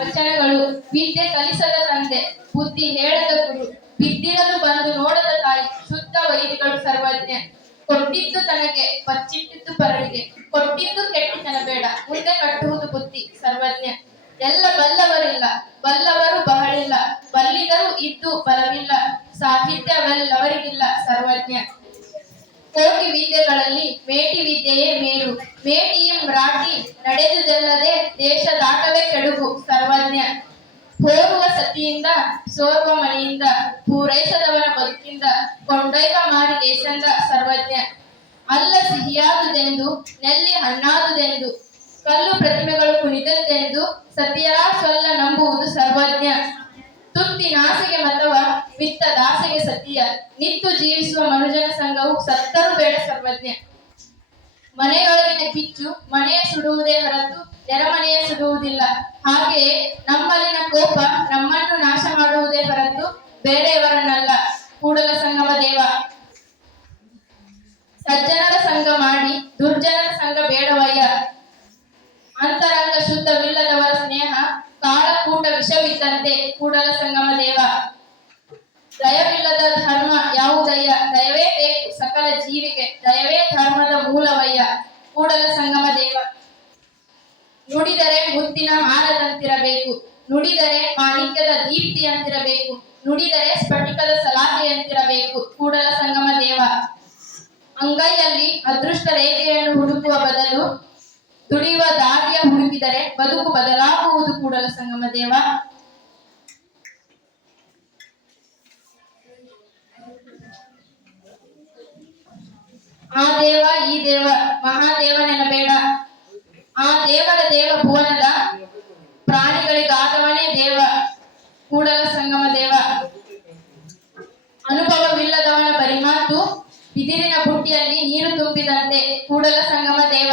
ವಚನಗಳು, ವಿದ್ಯೆ ಕಲಿಸದ ತಂದೆ, ಬುದ್ಧಿ ಹೇಳದ ಗುರು, ಬಿದ್ದಿರಲು ಬಂದು ನೋಡದ ತಾಯಿ, ಶುದ್ಧ ವೈದ್ಯಗಳು ಸರ್ವಜ್ಞ. ಕೊಟ್ಟಿದ್ದು ತನಗೆ ಬಚ್ಚಿಟ್ಟಿದ್ದು ಪರಳಿಗೆ ಕೊಟ್ಟಿದ್ದು ಕೆಟ್ಟಿತನ ಬೇಡ. ಮುಂದೆ ಕಟ್ಟುವುದು ಬುದ್ಧಿ, ಸರ್ವಜ್ಞ. ಎಲ್ಲ ಬಲ್ಲವರಿಲ್ಲ, ಬಲ್ಲವರು ಬಹಳಿಲ್ಲ. ಬಲ್ಲಿದರು ಇದ್ದು ಬಲವಿಲ್ಲ. ಸಾಹಿತ್ಯವೆಲ್ಲವರಿಗಿಲ್ಲ ಸರ್ವಜ್ಞ. ಕೋಟಿ ವಿದ್ಯೆಗಳಲ್ಲಿ ಮೇಟಿ ವಿದ್ಯೆಯೇ ಮೇಲು. ಮೇಟಿಯಂ ರಾಟಿ ನಡೆದುದಲ್ಲದೆ ಸರ್ವಜ್ಞ. ಹೋಗುವ ಸತಿಯಿಂದ ಸೋರ್ವ ಮನೆಯಿಂದ ಪೂರೈಸದವನ ಬದುಕಿಂದ ಕೊಂಡೊಯ್ದ ಮಾರಿ ದೇಶಂದ ಸರ್ವಜ್ಞ. ಅಲ್ಲ ಸಿಹಿಯಾದುದೆಂದು, ನೆಲ್ಲಿ ಹಣ್ಣಾದುದೆಂದು, ಕಲ್ಲು ಪ್ರತಿಮೆಗಳು ಕುಣಿದದ್ದೆಂದು, ಸತಿಯರ ಸೊಲ್ಲ ನಂಬುವುದು ಸರ್ವಜ್ಞ. ತುತ್ತಿ ನಾಸಿಗೆ ಮತವ ವಿತ್ತ ದಾಸೆಗೆ ಸತಿಯ. ನಿತ್ತು ಜೀವಿಸುವ ಮನುಜನ ಸಂಘವು ಸತ್ತರು ಬೇಡ ಸರ್ವಜ್ಞ. ಮನೆಯೊಳಗಿನ ಕಿಚ್ಚು ಮನೆಯ ಸುಡುವುದೇ ಹೊರತು ನೆರಮನೆಯ ಸುಡುವುದಿಲ್ಲ. ಹಾಗೆಯೇ ನಮ್ಮಲ್ಲಿನ ಕೋಪ ನಮ್ಮನ್ನು ನಾಶ ಮಾಡುವುದೇ ಹೊರತು ಬೇರೆಯವರನ್ನಲ್ಲ. ಕೂಡಲ ಸಂಗಮ ದೇವ. ಸಜ್ಜನರ ಸಂಘ ಮಾಡಿ ದುರ್ಜನರ ಸಂಘ ಬೇಡವಯ್ಯ. ಅಂತರಂಗ ಶುದ್ಧವಿಲ್ಲದವರ ಸ್ನೇಹ ಕಾಳಕೂಟ ವಿಷವಿದ್ದಂತೆ ಕೂಡಲ ಸಂಗಮ ದೇವ. ದಯವಿಲ್ಲದ ಧರ್ಮ ಯಾವುದಯ್ಯ? ದಯವೇ ಸಕಲ ಜೀವಿಗೆ ದಯವೇ ಧರ್ಮದ ಮೂಲವಯ್ಯ. ಕೂಡಲ ಸಂಗಮ ದೇವ. ನುಡಿದರೆ ಮುತ್ತಿನ ಹಾರದಂತಿರಬೇಕು ನುಡಿದರೆ ಮಾಣಿಕ್ಯದ ದೀಪ್ತಿಯಂತಿರಬೇಕು. ನುಡಿದರೆ ಸ್ಫಟಿಕದ ಸಲಾಹೆಯಂತಿರಬೇಕು ಕೂಡಲ ಸಂಗಮ ದೇವ. ಅಂಗೈಯಲ್ಲಿ ಅದೃಷ್ಟ ರೇಖೆಯನ್ನು ಹುಡುಕುವ ಬದಲು ದುಡಿಯುವ ದಾರಿಯ ಹುಡುಕಿದರೆ ಬದುಕು ಬದಲಾಗುವುದು ಕೂಡಲ ಸಂಗಮ ದೇವ. ಆ ದೇವ, ಈ ದೇವ ಮಹಾದೇವ ನೆನಬೇಡ ಆ ದೇವರ ದೇವ ಭುವನದ ಪ್ರಾಣಿಗಳಿಗಾದವನೇ ದೇವ, ಕೂಡಲ ಸಂಗಮ ದೇವ. ಅನುಭವವಿಲ್ಲದವನ ಬರಿಮಾತು ಬಿದಿರಿನ ಬುಟ್ಟಿಯಲ್ಲಿ ನೀರು ತುಂಬಿದಂತೆ ಕೂಡಲ ಸಂಗಮ ದೇವ.